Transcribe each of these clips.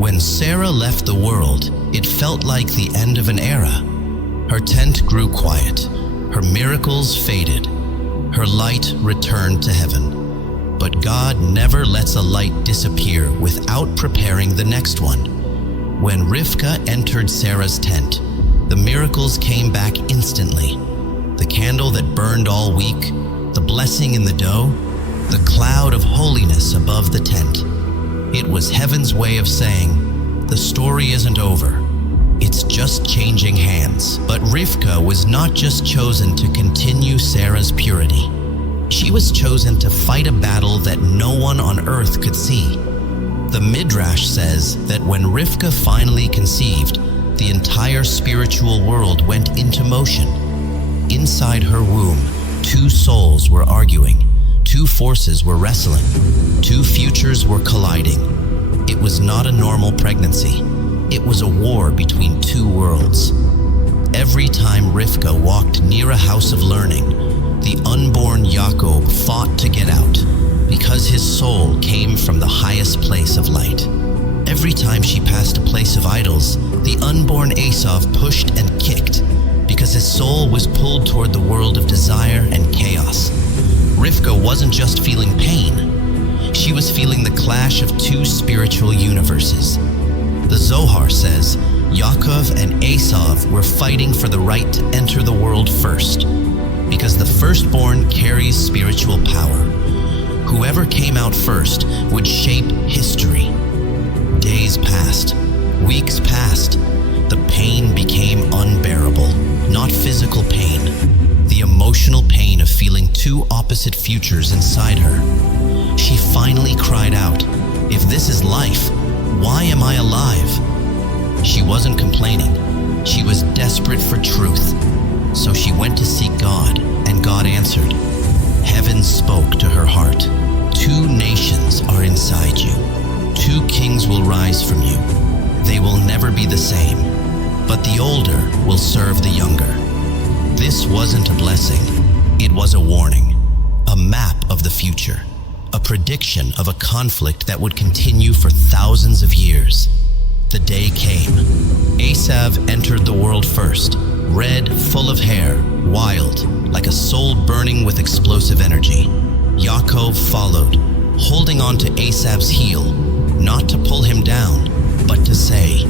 When Sarah left the world, it felt like the end of an era. Her tent grew quiet, her miracles faded, her light returned to heaven. But God never lets a light disappear without preparing the next one. When Rivka entered Sarah's tent, the miracles came back instantly. The candle that burned all week, the blessing in the dough, the cloud of holiness above the tent. It was heaven's way of saying, the story isn't over. It's just changing hands. But Rivka was not just chosen to continue Sarah's purity. She was chosen to fight a battle that no one on earth could see. The Midrash says that when Rivka finally conceived, the entire spiritual world went into motion. Inside her womb, two souls were arguing, two forces were wrestling, two futures were colliding. It was not a normal pregnancy. It was a war between two worlds. Every time Rivka walked near a house of learning, the unborn Yaakov fought to get out because his soul came from the highest place of light. Every time she passed a place of idols, the unborn Esav pushed and kicked because his soul was pulled toward the world of desire and chaos. Rivka wasn't just feeling pain. She was feeling the clash of two spiritual universes. The Zohar says Yaakov and Esav were fighting for the right to enter the world first, because the firstborn carries spiritual power. Whoever came out first would shape history. Days passed, weeks passed. The pain became unbearable. Not physical pain, the emotional pain of feeling two opposite futures inside her. She finally cried out, "If this is life, why am I alive?" She wasn't complaining. She was desperate for truth. So she went to seek God, and God answered. Heaven spoke to her heart. Two nations are inside you. Two kings will rise from you. They will never be the same, but the older will serve the younger. This wasn't a blessing. It was a warning, a map of the future, a prediction of a conflict that would continue for thousands of years. The day came. Esav entered the world first, red, full of hair, wild, like a soul burning with explosive energy. Yaakov followed, holding on to Esav's heel, not to pull him down, but to say,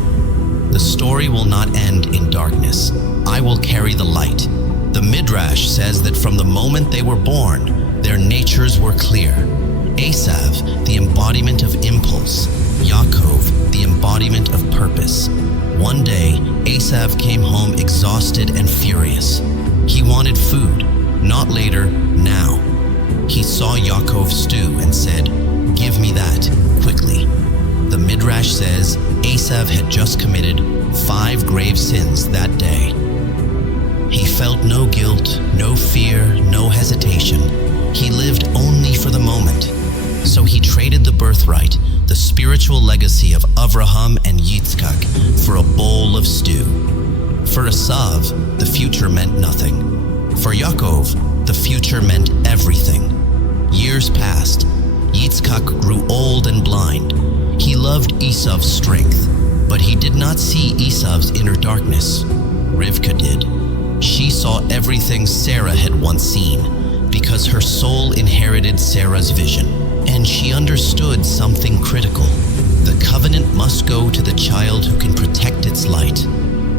"The story will not end in darkness. I will carry the light." The Midrash says that from the moment they were born, their natures were clear. Esav, the embodiment of impulse. Yaakov, the embodiment of purpose. One day, Esav came home exhausted and furious. He wanted food, not later, now. He saw Yaakov stew and said, "Give me that, quickly." The Midrash says Esav had just committed 5 grave sins that day. He felt no guilt, no fear, no hesitation. He lived only for the moment. So he traded the birthright, the spiritual legacy of Avraham and Yitzchak, for a bowl of stew. For Esav, the future meant nothing. For Yaakov, the future meant everything. Years passed. Yitzchak grew old and blind. He loved Esav's strength, but he did not see Esav's inner darkness. Rivka did. She saw everything Sarah had once seen, because her soul inherited Sarah's vision. And she understood something critical. The covenant must go to the child who can protect its light.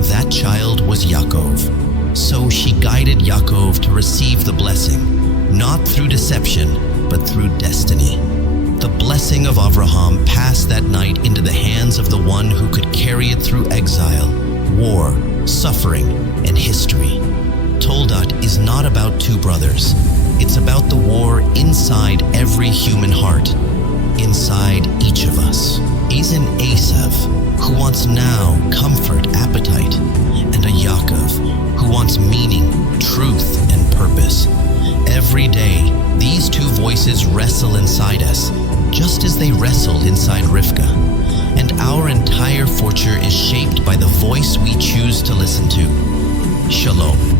That child was Yaakov. So she guided Yaakov to receive the blessing, not through deception, but through destiny. The blessing of Avraham passed that night into the hands of the one who could carry it through exile, war, suffering, and history. Toldot is not about two brothers. It's about the war inside every human heart, inside each of us. Is an Esav who wants now comfort, appetite, and a Yaakov who wants meaning, truth, and purpose. Every day, these two voices wrestle inside us, just as they wrestled inside Rivka. And our entire future is shaped by the voice we choose to listen to. Shalom.